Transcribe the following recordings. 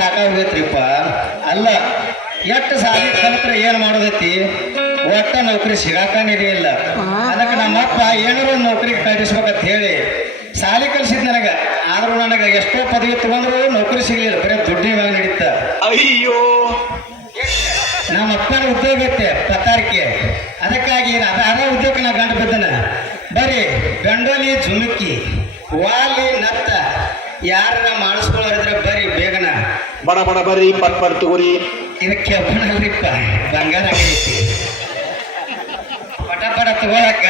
ಸಾಕಾಗೋಗೈತ್ರಿಪ್ಪ. ಅಲ್ಲ ಎಷ್ಟು ಸಾಲಿ ಕಲಿತ್ರೆ ಏನ್ ಮಾಡೋದೈತಿ, ಒಟ್ಟ ನೌಕರಿ ಸಿಗಾಕನಿದೆ ಇಲ್ಲ. ಅದಕ್ಕೆ ನಮ್ಮಪ್ಪ ಏನಾರು ಒಂದು ನೌಕರಿಗೆ ಕಳಿಸ್ಬೇಕಂತ ಹೇಳಿ ಸಾಲಿ ಕಲಿಸಿದ್ ನನಗ. ಆದ್ರೂ ನನಗ ಎಷ್ಟೋ ಪದವಿ ತಗೊಂಡ್ರು ನೌಕರಿ ಸಿಗ್ಲಿಲ್ಲ, ಬರೀ ದುಡ್ಡಿನ ಮ್ಯಾಗ ನಡೀತ. ಅಯ್ಯೋ, ನಮ್ಮ ಅಪ್ಪನ ಉದ್ಯೋಗ ಐತೆ ಪತ್ತಾರಿಕೆ, ಅದಕ್ಕಾಗಿ ಅದೇ ಉದ್ಯೋಗ ನಾ ಗಂಡು ಬಿದ್ದನ. ಬರೀ ಗಂಡೋಲಿ ಜುಮುಕಿ ವಾಲಿ ನತ್ತ ಯಾರ ಮಾಡಿಸ್ಕೊಳ್ಳೋರಿದ್ರೆ ಬರೀ ಬೇಗನ ಬಡ ಬಡ ಬರ್ರಿ ಪಟ್ ಪಟ್ ತಗೋರಿ. ಇದಕ್ಕೆ ಬಣಲ್ರಿಪ್ಪ, ಬಂಗಾರ ಆಗೈತಿ. ಪಟ ಪಟ ತಗೊಳಕ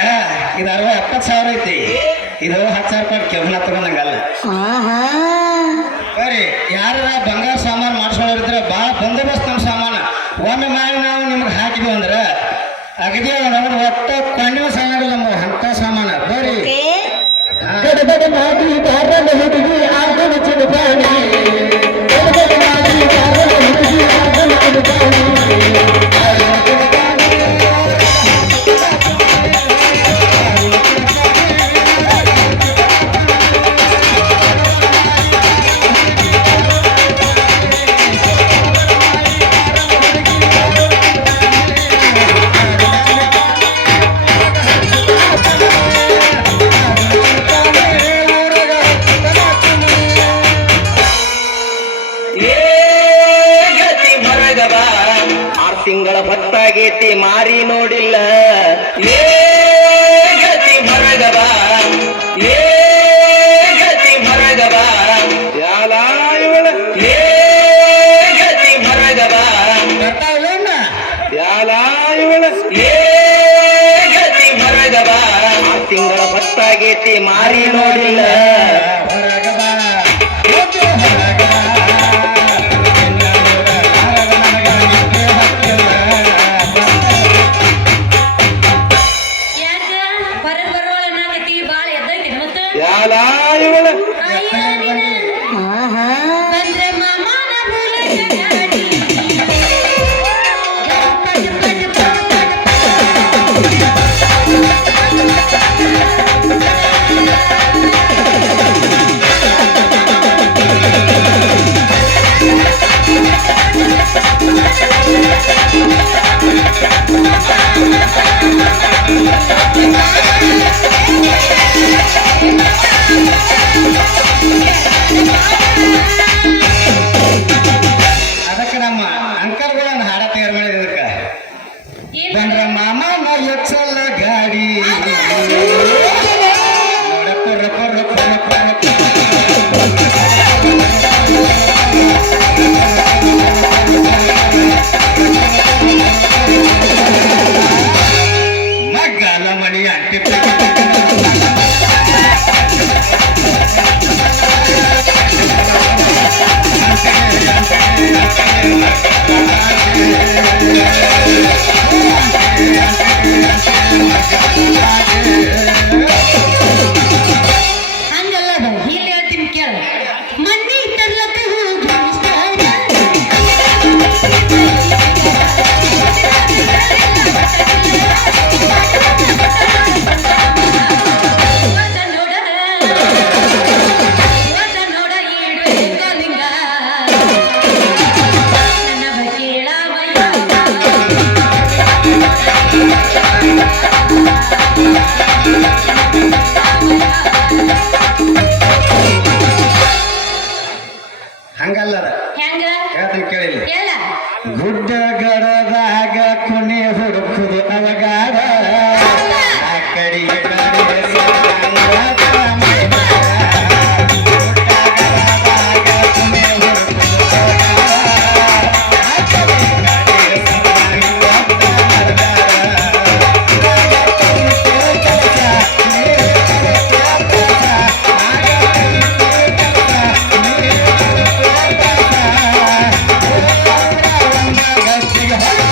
ಇದು 70,000 ಐತಿ, ಇದು 10,000 ರೂಪಾಯಿ ಕೆವನ ತಗೊಂಡಂಗಲ್ಲ. ಬರೀ ಯಾರ ಬಂಗಾರ ಸಾಮಾನು ಮಾಡಿಸ್ಕೊಳ್ಳೋರಿದ್ರೆ ಭಾಳ ಬಂದೋಬಸ್ತ್ ನಮ್ಮ ಸಾಮಾನ ಒಮ್ಮೆ ಮಾಡಿ ನಾವು ನಿಮ್ಗೆ ಹಾಕಿದ್ವಿ ಅಂದ್ರೆ ಅಗದಿ ನಾವು ಒಟ್ಟ ಕೊಂಡಿನ ಸಾಮಾನು ನಮ್ಮ ಅಂತ ಸಾಮಾನ. ಬರೀ ಗಡಬಡ ಮಾಡಿ ಬಾರನ ಹುಡುಗಿ ಆಗನ ಚಿಡಬಾಣಿ, ಗಡಬಡ ಮಾಡಿ ಬಾರನ ಹುಡುಗಿ ಆಗನ ಚಿಡಬಾಣಿ. ತಿಂಗಳ ಭತ್ತಾಗೇತಿ ಮಾರಿ ನೋಡಿಲ್ಲ, ಏ ಗತಿ ಮರಗವ, ಏ ಗತಿ ಮರಗವ, ಯಾಲ ಇವಳ, ಏ ಗತಿ ಮರಗವ, ಯಾಲ ಇವಳ, ಏ ಗತಿ ಮರಗವ. 6 ತಿಂಗಳ ಭತ್ತಾಗೇತಿ ಮಾರಿ ನೋಡಿಲ್ಲ. ಅದಕ್ಕೆ ನಮ್ಮ ಅಂಕಲ್ಗಳನ್ನ ಹಾಡ ತಯಾರು ಮಾಡಿದ ಬಂದ್ರ ಮಾಮ ಎಚ್ಚಲ್ಲ ಗಾಡಿ ಮಗ್ಗಾಲ ಮಣಿ ಅಂಟಿ ಹಂಗಲ್ಲ ಇಲ್ಲಿ ಹೇಳ್ತೀನಿ ಕೇಳ. ಮಣ್ಣಿ ತರ್ಲಕ್ಕ ಹಂಗಲ್ಲದ ಹೆಂಗ ಹೇಳ್ತೀನಿ ಕೇಳಿಲ್ಲ. ಎಲ್ಲ ಗುಡ್ಡ ಗಡದಾಗ ಕೊನೆ ಹುಡುಕುದು ಅವಗಾರ ಆ ಕಡೆಗೆ Hey!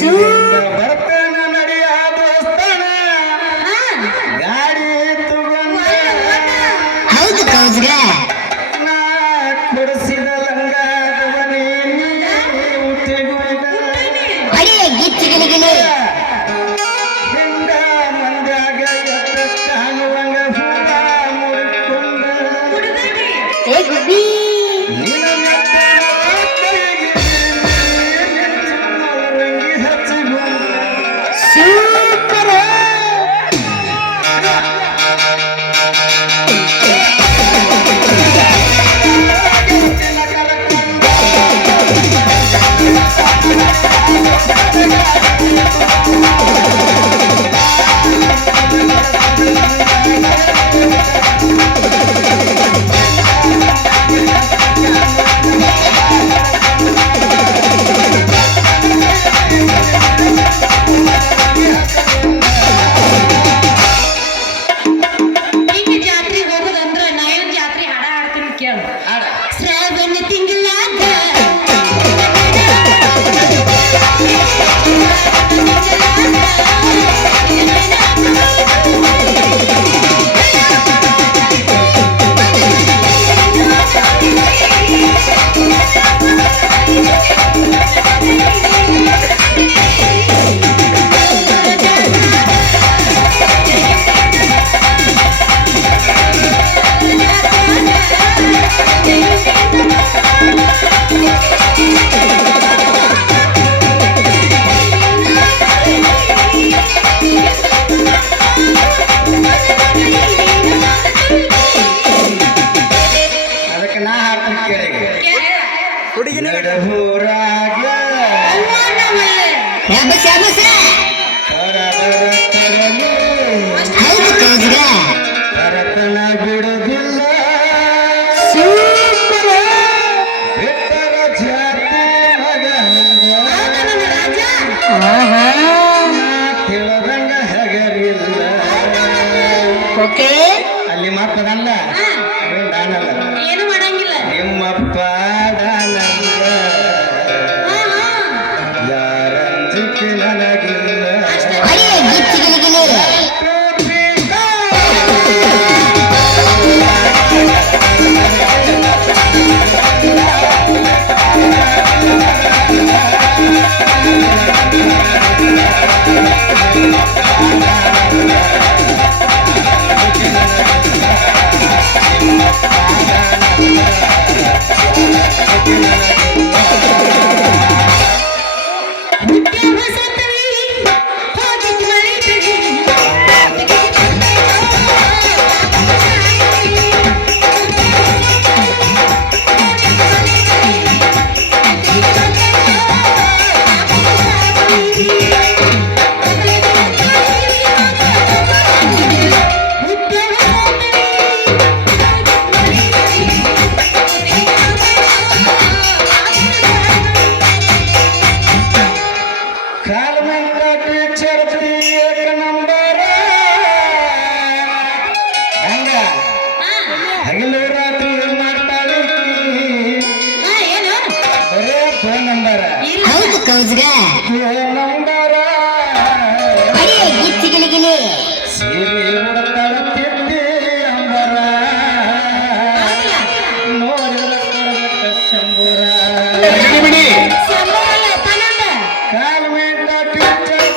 ಬರ್ತಾನ ನಡಿಯ ದೋಸ್ತಾನ ಗಾಡಿ ತಗೊಂಡ ಹೌದು ಕೌಜ್ಗ ನಾ ಕೊಡಿಸಿದ ಲಂಗಾದವನೇ ಹುಟ್ಟಿಕೊಂಡ ಅಡಿಯ ಗಿಚ್ಚಿಗಿಲಿಗಿಲಿ ಹಿಂಗ ಮಂದ್ಯಾಗ ಎತ್ತ ಕಾಣುವಂಗ ಹೂವ ಮುಡ್ಕೊಂಡ ಏ ಗುಬ್ಬಿ ನಿನ್ನ ಮೆತ್ತನ ಕೈಗೆ ರಂಗಿ ಹಚ್ಚಿಕೊಂಡ ಸೂಪರ್ ಈಗ ಜಾತ್ರೆ ಹೋಗೋದಂದ್ರ ನಾ ಏನ್ ಜಾತ್ರೆ ಹಾಡ ಹಾಡ್ತೀನಿ ಕೇಳು ಹಾಡ ಶ್ರಾವಣ ತಿಂಗಳಾಗ ಅದಕ್ಕೆ ನಾ ಹಾಡ್ತೀನಿ ಕೇಳಿ ನಡಹೂರಾಗ ಕರದರ ತರಲು ಹೌದು ಕೌಜ್ಗ ಕರತನ ಬಿಡುವುದಿಲ್ಲ ಬಿಟ್ಟರ ಜಾತಿ ಮಗ ತಿಳಿದಂಗ ಹಗರಿಲ್ಲ ಓಕೆ ಅಲ್ಲಿ ಮಾತದಲ್ಲ ದಾನಲ್ಲ ಏನು ಮಾಡಂಗಿಲ್ಲ ನಿಮ್ಮಪ್ಪ ದಾನಲ್ಲ ಯಾರಂಜಿಕೆ ನನಗಿಲ್ಲ ಅಡಿಯ ಗಿಚ್ಚಿಗಿಲಿಗಿಲಿ ಕಾಲಮಂದ ಟೀಚರ್ ಏಕ ನಂಬರ ಹಂಗ ಹಗಲು ರಾತ್ರಿ ಏನ್ ಮಾಡ್ತಾಳೆ ಏನು ಬರೇ ಫೋನ್ ನಂಬರ ಹೌದು ಕೌಜ್ಗ ನಂಬರ ಅಡಿಯ ಗಿಚ್ಚಿಗಿಲಿಗಿಲಿ ಸೀರೆ ಉಡ್ತಾಳ ತಿದ್ದಿ ಅಂಬರ ನೋಡಿದ್ರ ಕೊಡಬೇಕ ಶಂಬುರ ಕಾಲಮಂದ ಟೀಚರ್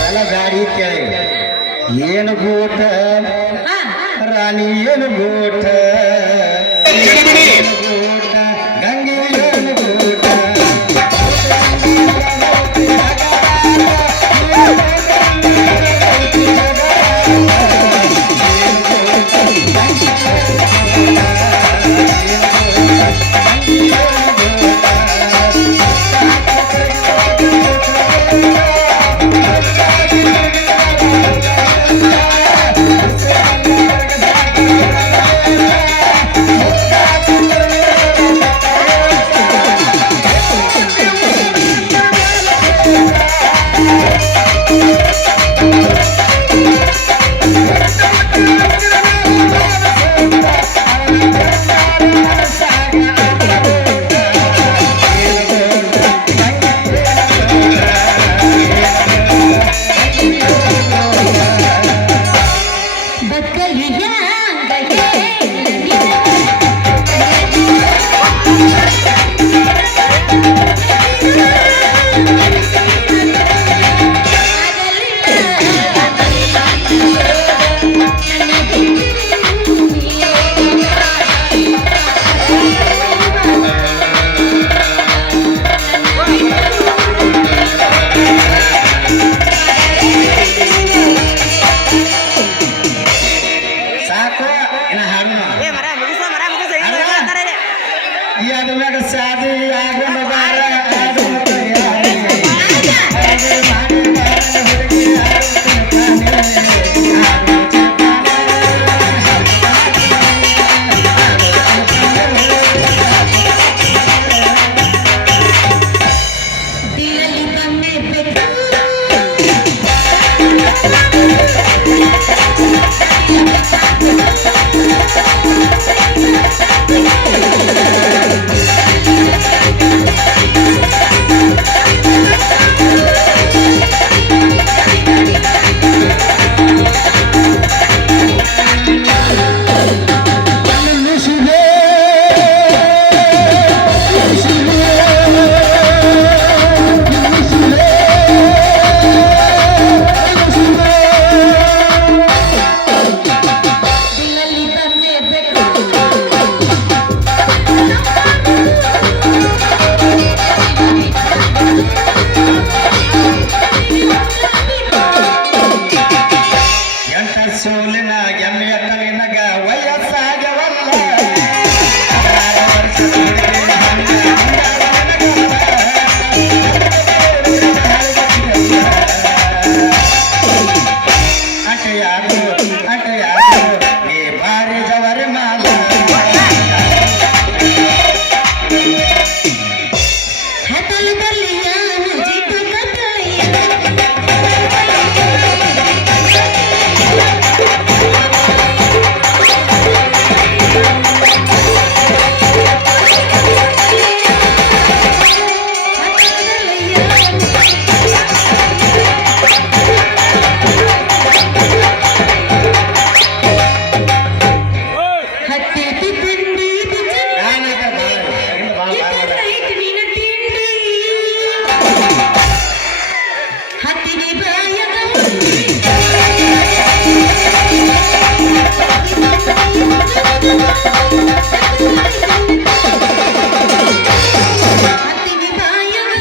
ಎಲ್ಲ ಗಾಡಿ ಕೇಳಿ ಏನು ಗೂಟ ಹಾ ರಾಣಿ ಏನು ಗೂಟ ಗೂಟ ಗಂಗೆ ಏನು ಗೂಟ ಸಾಕು ಇನ್ನ ಹಾಡೋಣ ಯಾದ ಮ್ಯಾಗ ಸಾದಿ ಆಗೋಣ ಬಾರ ಆಡೋಣ ತಯಾರಿ. ಹಾಗೆ ಮಾಡಿ ಬಾರ ಹುಡುಗಿ ಆಡೋಣ ತಾನೇ. ದಿಲಲ್ಲಿ ಬಂದೆ ಬೇಕು ದಿಲಲ್ಲಿ ಬಂದೆ ಬೇಕು ಎಂಟ ಸೋಲಿನ ಎಮ್ಮೆಯ ತಲೆನಗ ವಯಸ್ಸಾಗವಲ್ಲ 16 ವರ್ಷದ ಹುಡುಗಿನ ಹಂಗ ಅಟೆಯಾರು ನೀ ಭಾರಿ ಜವರ ಮಾಲ ಹತಲದಲ್ಲಿ ಯಾನು ಜಿಟ್ಟು ಕತ್ತಲೆಯ ಹತ್ತಿ ತಿಂಡಿ ಹತ್ತಿಗೆ ಬಾಯದ ಹತ್ತಿಗೆ ಬಾಯದ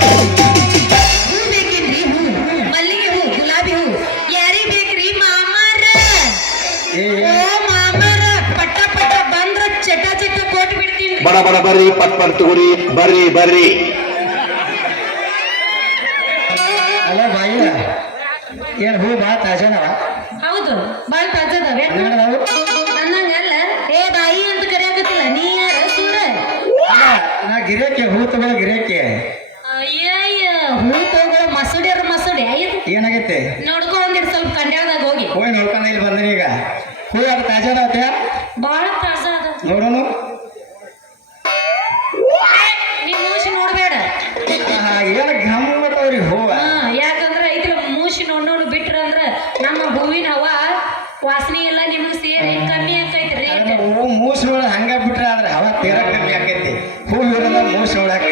ಹೂ ಬೇಕೇನ್ರಿ ಹೂ ಮಲ್ಲಿಗೆ ಹೂ ಗುಲಾಬಿ ಹೂ ಯಾರಿಗ್ ಬೇಕ್ರಿ ಮಾಮಾರ ಓ ಮಾಮಾರ ಪಟ್ಟ ಪಟ್ಟ ಬಂದ್ರ ಚಟ ಚಟ ಕೊಟ್ಟು ಬಿಡ್ತೀನಿ ಬಡ ಬಡ ಬರ್ರಿ ಪಟ್ ಪಟ್ ತಗೋರಿ ಬರ್ರಿ ಬರ್ರಿ ಅಲ್ಲ ಬಾಯಿಯ ಏನು ಹೂ ಬಾ ತಾಜನವ ಹೌದು ಬಾಳ ತಾಜದವೆ ಕನ್ನಡದವು ಅನ್ನಂಗಲ್ಲ ಏ ಬಾಯಿ ಅಂತ ಕರೆಯಾಕತ್ತಿಲ್ಲ ನೀ ಯಾರ ಸೂರ ನಾ ಗಿರೇಕೆ ಹೂ ತಗೊಳ್ಳೋ ಗಿರೇಕೆ ಅಯ್ಯಯ್ಯ ಹೂ ತಗೋ ಮಸೂಡಿಯರ ಮಸೂಡಿ ಐದು ಏನಾಗೈತೆ ನೋಡ್ಕೊ ಒಂದಿಟ್ಟು ಸ್ವಲ್ಪ ಕಂಡ್ಯಾಳ್ದಾಗ ಹೋಗಿ ಹೋಗಿ ನೋಡ್ಕೊಂಡು ಇಲ್ಲಿ ಬಂದನಿ ಈಗ ಹೂ ಅದು ತಾಜಾ ಅದಾವತ್ತೆ ಬಾಳ ತಾಜಾ ಅದ ನೋಡೋನು ನೀವ್ ಮೂಸಿ ನೋಡ್ಬೇಡ ಏನು ಗಮ್ಮತ್ತವ್ರಿ ಹೂವ ಯಾಕಂದ್ರ ಐತಿಲ್ಲ ಮೂಸಿ ನೋಡ್ ಬಿಟ್ರ ಅಂದ್ರ ನಮ್ಮ ಹೂವಿನ ಹವಾ ವಾಸನೆ ಎಲ್ಲ ನಿಮಗ್ ಸೇರಿ ಕಮ್ಮಿ ಆಕೈತಿ ರೇಟ್ ಹೂ ಮೂಸಿ ಒಳಗೆ ಹಂಗ ಬಿಟ್ರೆ ಆದ್ರೆ ಹವಾ ತೀರ ಕಮ್ಮಿ ಆಕೈತಿ ಹೂ ಇರೋದ ಮೂಸಿ ಒಳಗ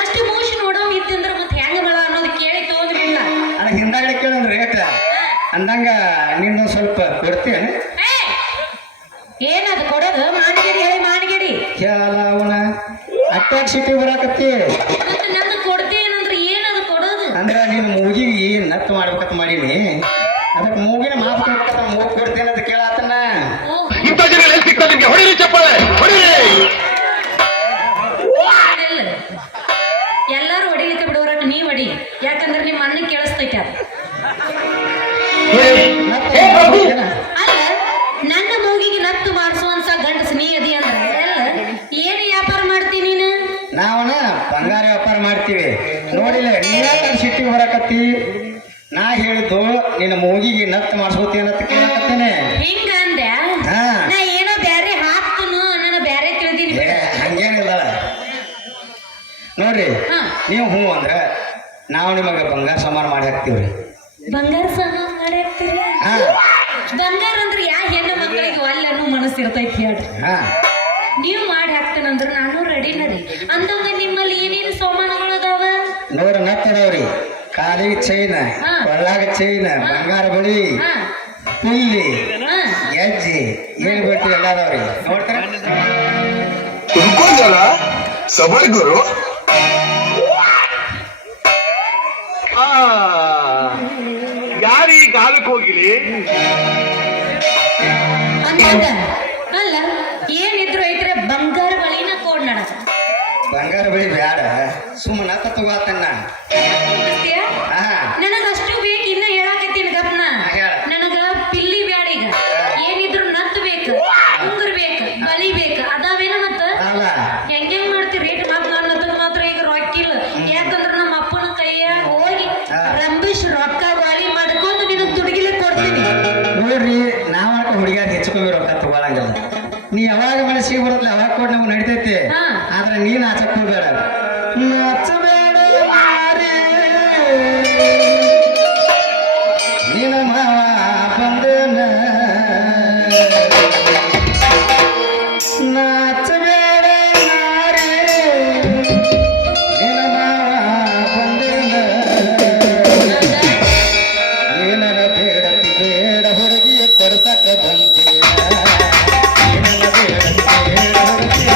ಅಷ್ಟು ಮೂಸಿ ನೋಡೋ ಇತ್ತಂದ್ರ ಮತ್ತೆ ಹೆಂಗ ಮಳ ಅನ್ನೋದು ಕೇಳಿ ತಗೊಂಡ್ಬಿಡ್ಲ ಅದ ಹಿಂದಾಗಡೆ ಕೇಳೋನ್ ರೇಟ್ ಅಂದಂಗ ನಿಂದೊಂದು ಸ್ವಲ್ಪ ಕೊಡ್ತೀಯನ ಏನದು ಕೊಡೋದು ಮಾನಗಿಡಿ ಹೇಳಿ ಮಾನಗಿಡಿ ಕೇಳಲ್ಲ ಅವನ ಅಟ್ಯಾಕ್ ಸಿಟಿ ಬರಾಕತ್ತಿ ಮತ್ತೆ ನಂದು ಕೊಡ್ತೇನಂದ್ರ ಏನದು ಕೊಡೋದು ಅಂದ್ರ ನೀನು ಮೂಗಿಗೆ ನತ್ತು ಮಾಡ್ಬೇಕಂತ ಮಾಡೀನಿ ಅದಕ್ಕೆ ಮೂಗಿನ ಮಾತು ಕೊಡ್ಬೇಕಂತ ಮೂಗ್ ಕೊಡ್ತೇನೆ ಅಂತ ಕೇಳಾತನ ಇಂಥ ಜನ ಎಲ್ಲಿ ಸಿಗ್ತಾರೆ ನಿಮ್ಗೆ? ಹೊಡೀರಿ ಚಪ್ಪಾಳೆ ಹೊಡೀರಿ. ಎಲ್ಲಾರು ಹೊಡಿಲಿಕ್ಕೆ ಬಿಡೋರಕ್ಕೆ ನೀವ್ ಹೊಡಿ ಯಾಕಂದ್ರೆ ನಿಮ್ಮ ಅಣ್ಣ ಕೇಳಿಸ್ತೈತೆ ಅದು ಅಲ್ಲ ನನ್ನ ಮೂಗಿಗೆ ನತ್ತು ಮಾಡಿಸುವಂತ ಗಂಡಸ ನೀ ಅದಿ ಅಂದ್ರೆ ಎಲ್ಲ ಏನು ವ್ಯಾಪಾರ ಮಾಡ್ತೀನಿ ನೀನು ನಾವನ ಬಂಗಾರ ವ್ಯಾಪಾರ ಮಾಡ್ತೀವಿ ನೋಡಿಲ್ಲ ನೀಯಾಕ ಸಿಟ್ಟಿಗೆ ಬರಾಕತ್ತಿ ನಾ ಹೇಳಿದ್ದು ನಿನ್ನ ಮೂಗಿಗೆ ನತ್ತು ಮಾಡಿಸ್ಕೋತೀನಿ ಅಂತ ಕೇಳಕತ್ತೇನೆ ಹಿಂಗ ಅಂದೆ ಹಾ ನಾ ಏನೋ ಬ್ಯಾರೆ ಹಾಕ್ತನು ನನ್ನ ಬ್ಯಾರೆ ತಿಳಿದೀನಿ ಏ, ಹಂಗೇನಿಲ್ಲ ನೋಡ್ರಿ ಹಾ. ನೀವು ಹ್ಞೂ ಅಂದ್ರೆ ನಾವು ನಿಮಗೆ ಬಂಗಾರ ಸಾಮಾನು ಮಾಡಿ ಹಾಕ್ತೀವ್ರಿ ಬಂಗಾರ ಸಾಮಾನು ಮಾಡಿ ಹಾಕ್ತೀರಿ ಹಾ ಬಂಗಾರ ಅಂದ್ರೆ ಯಾ ಹೆಣ್ಣು ಮಕ್ಕಳಿಗೆ ಒಲ್ಲೆ ಅನ್ನೋ ಮನಸ್ಸು ಇರ್ತೈತಿ ಹೇಳ್ರಿ ಹಾ ನೀವು ಮಾಡಿ ಹಾಕ್ತೇನಂದ್ರ ನಾನು ರೆಡಿನ ರೀ ಅಂದಂಗ ನಿಮ್ಮಲ್ಲಿ ಏನೇನು ಸಾಮಾನುಗಳು ಅದಾವ ನೋಡ್ರಿ ನತ್ತದವ್ರಿ ಕಾಲಿಗೆ ಚೈನ ಹಾ. ಕೊಳ್ಳಾಗ ಚೈನ ಬಂಗಾರ ಬಳಿ ಹಾ ಕುಲ್ಲಿ ಹಾ ಗೆಜ್ಜಿ ಏನ್ ಬಿಟ್ಟು ಎಲ್ಲ ಅದಾವ್ರಿ ನೋಡ್ತಾರ रुको जरा सबर करो ಯಾರೀ ಕಾಲಕ್ಕೆ ಹೋಗಿಲಿ ಅಂದಾಗ ಅಲ್ಲ ಏನಿದ್ರು ಐತ್ರೆ ಬಂಗಾರ ಬಳಿನ ಕೋಡ್ ನಡ ಬಂಗಾರ ಬಳಿ ಬ್ಯಾಡ ಸುಮ್ಮನೆ ನತ್ತ ತಗೋತನ್ನ ಹಾ ನನಗ ಅಷ್ಟು ಬೇಕು ಇನ್ನ ಹೇಳಾಕತ್ತೀನಿ ಗಪ್ನ ಹೇಳ. ನನಗ ಪಿಲ್ಲಿ ಬ್ಯಾಡ ಈಗ ಏನಿದ್ರು ನತ್ತು ಬೇಕು ಉಂಗುರ್ ಬೇಕು ಬಳಿ ಬೇಕು ಅದಾವೇನ ಮತ್ತ ಅಲ್ಲ ಹೆಂಗ್ ಮಾಡ್ತೀರಿ ರೇಟ್ ಮಾತ್ ನನ್ನದು ಮಾತ್ರ ಈಗ ರೊಕ್ಕಿಲ್ಲ ಯಾಕಂದ್ರ ನಮ್ಮ ಅಪ್ಪನ ಕೈಯಾಗ ಹೋಗಿ ಹಾ. ರಂಬಿಶ್ ರೊಕ್ಕ ಬಾಳಿ ಮಾಡ್ಕೊಂಡು ನಿನಗ್ ದುಡ್ಗಿಲೆ ಕೊಡ್ತೀನಿ ನೋಡ್ರಿ ನಾವ್ ಹುಡುಗಿಯಾರ ಹೆಚ್ಚುಕಮ್ಮಿ ರೊಕ್ಕ ತಗೊಳಂಗಿಲ್ಲ ನೀ ಯಾವಾಗ ಮನಸ್ಸಿಗೆ ಬರುತ್ತಲ್ಲ ಅವಾಗ ಕೊಟ್ಟು ನಮ್ಗೆ ನಡಿತೈತಿ ಹಾ. ಆದ್ರೆ ನೀನ್ ಆಚಕ್ ಹೋಗ್ಬೇಡ ನಾಚಬೇಡ ಮಾರೇ. ನಿನ್ನ ಮಾವ ಬಂದನ ನಾಚಬೇಡ ಮಾರೇ. ನಿನ್ನ ಮಾವ ಬಂದನ ಏನನ ಬೇಡತಿ ಬೇಡ ಹುಡುಗಿಯ ಕೊಡ್ಸಕ ಬಂದೇನ ಏನನ ಬೇಡತಿ ಬೇಡ ಹುಡುಗಿಯ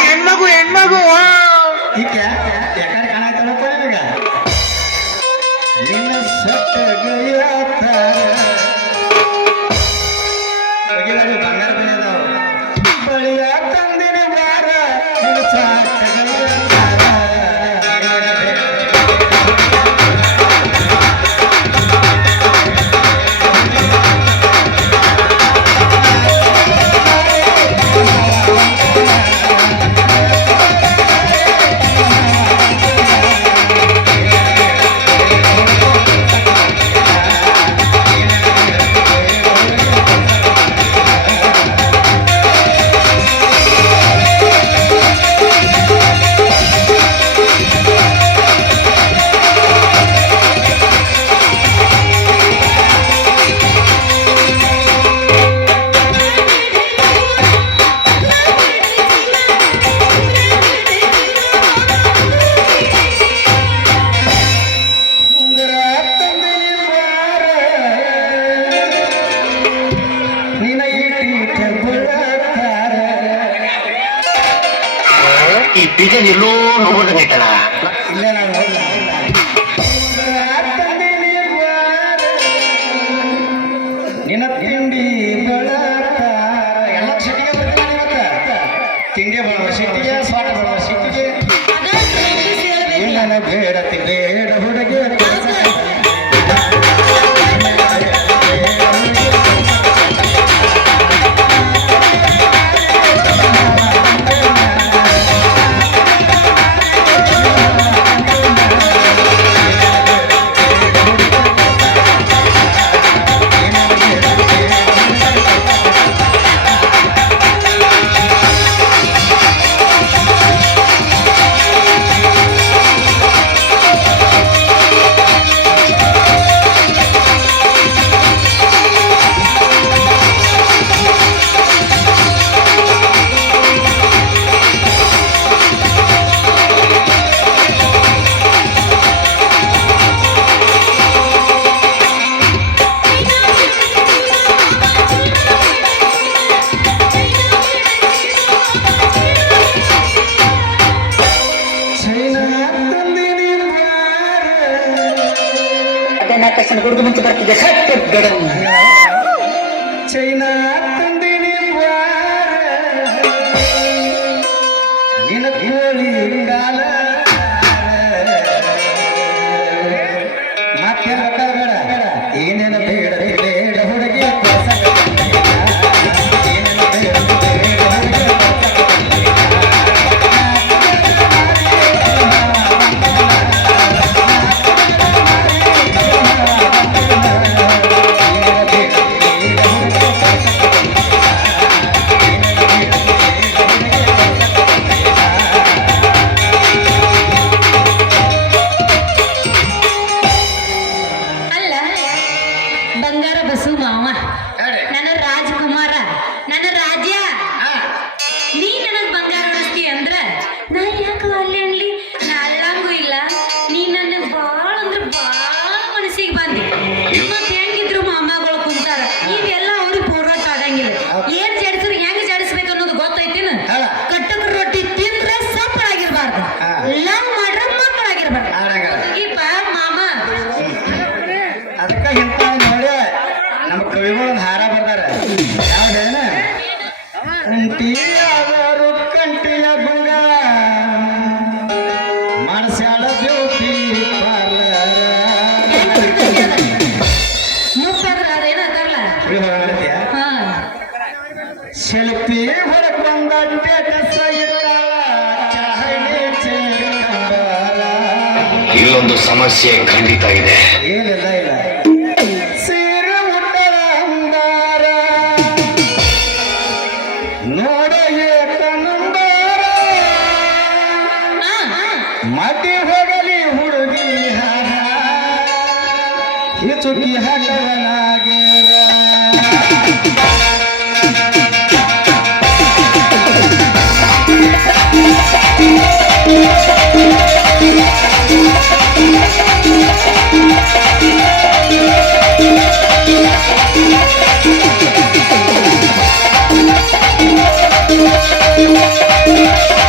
ಹೆಣ್ಮಗು ಹೆಣ್ಮಗು ಈಗ ಯಾಕಂದ್ರೆ ಕಾಣಾಯ್ತಲ್ಲಪ್ಪ ನಿನಗ ನಿನ್ನ ಸಟ್ಟಗೈಯಾತ ಬಗೆದಾರಿ ಬಂಗಾರ ಬೆಳೆ ಅದಾವ ಬಳಿಯ ತಂದಿನಿ ಬಾರ ನಿನ್ನ ಸಟ್ಟಗೈಯಾತ ಪೀಠ ಬುಡಕಾರ ಈ ಡಿಸೈನ್ ಎಲ್ಲೋ ನೋಡ್ಬೋದಾಗೈತಲ್ಲ. ಇಲ್ಲ ನಾನು ನಿನ್ನ ತಿಂಡಿ ಬಳಕಾರ ಎಲ್ಲ ಸಿಟ್ಟಿಗೆ ಬರ್ತೀನಿ ಇವತ್ತ ತಿಂಡಿ ಬರುವ ಸಿಟ್ಟಿಗೆ ಸ್ವಾಟ ಬರುವ ಸಿಟ್ಟಿಗೆ ನನ್ನ ಬೇಡತಿ ಬೇಡ ಹುಡುಗಿ ಹುಡುಗ ಮುಂಚೆ ಬರ್ತಿದ್ದೆ ಸತ್ಯ ಬೇಡ ಚೈನಾ ತಂದಿನಿ ನಿನ್ನ ಕೋಳಿ ಕಾಲ ಮತ್ತೆ ಬೇಡ ಏನೇನ ಬೇಡ ಬೇಡ ಹುಡುಗಿ ಏನೇನ ಬೇಡ ಬೇಡ ಹುಡುಗಿ ಅಲ್ಲ ಬಂಗಾರ ಬಸು ಮಾವ ನನ್ನ ರಾಜಕುಮಾರ ನನ್ನ ರಾಜ್ಯ ನೀ ನನಗ್ ಬಂಗಾರ ಉಡಿಸ್ತಿ ಅಂದ್ರ ನಾ ಯಾಕ ಅಲ್ಲಿ ಅನ್ಲಿ ನಾ ಅಲ್ಲಂಗೂ ಇಲ್ಲ ನೀ ನನ್ನ ಬಾಳ ಅಂದ್ರ ಬಾಳ ಮನಸ್ಸಿಗೆ ಬಂದಿ ಮತ್ ಹೆಂಗಿದ್ರು ಮಾಮಗಳು ಕುಂತಾರ ಇವೆಲ್ಲ ಅವ್ರಿಗೆ ಹೋರಾಟ ಆಗಂಗಿಲ್ಲ ಏನ್ ಜಡಿಸ್ರು ಹೆಂಗ್ ಜಡಿಸ್ಬೇಕು ಅನ್ನೋದು ಗೊತ್ತೈತೇನ ಕಟ್ಟಕ ರೊಟ್ಟಿ ತಿಂದ್ರೆ ಸಪ್ಪಳಾಗಿರ್ಬಾರ್ದು ಲವ್ ಮಾಡ್ರ ಮಕ್ಕಳಾಗಿರ್ಬಾರ್ದು ಈ ಮಾಮ ಅದಕ್ಕ ಇಂತ ನೋಡಿ ನಮ್ಮ ಕವಿಗಳು ಹಾರ ಬರ್ದಾರ ಯಾವ್ದೇನ ಕಂಟಿಯಾದರು ಕಂಟಿಯ ಬಂಗಾರ ಮನಸ್ಯಾಳ ಬ್ಯೂಟಿ ಪಾರ್ಲರ್ ಮುಪ್ಪಾದ್ರ ಅದೇನಂತಾರಲ್ಲ ಹಾ ಶಿಲ್ಪಿ ಹೊರಗೆ ಬಂದ ಸ್ಟೇಟಸ್ ಇರಲ್ಲ ಚಾಹಣಿ ಚೇಂಬರ ಇಲ್ಲೊಂದು ಸಮಸ್ಯೆ ಖಂಡಿತ ಇದೆ. ಏನಿಲ್ಲ ಇಲ್ಲ ಸೀರೆ ಉಟ್ಟಳ ಅಂಗಾರ ನೋಡ ಏಕನಂದಾರ ಮತಿ ಹೋಗಲಿ ಹುಡುಗಿ ಹಾರ ಹಿಚುಕಿ ಹಾಕವನಾಗೇರ Thank you.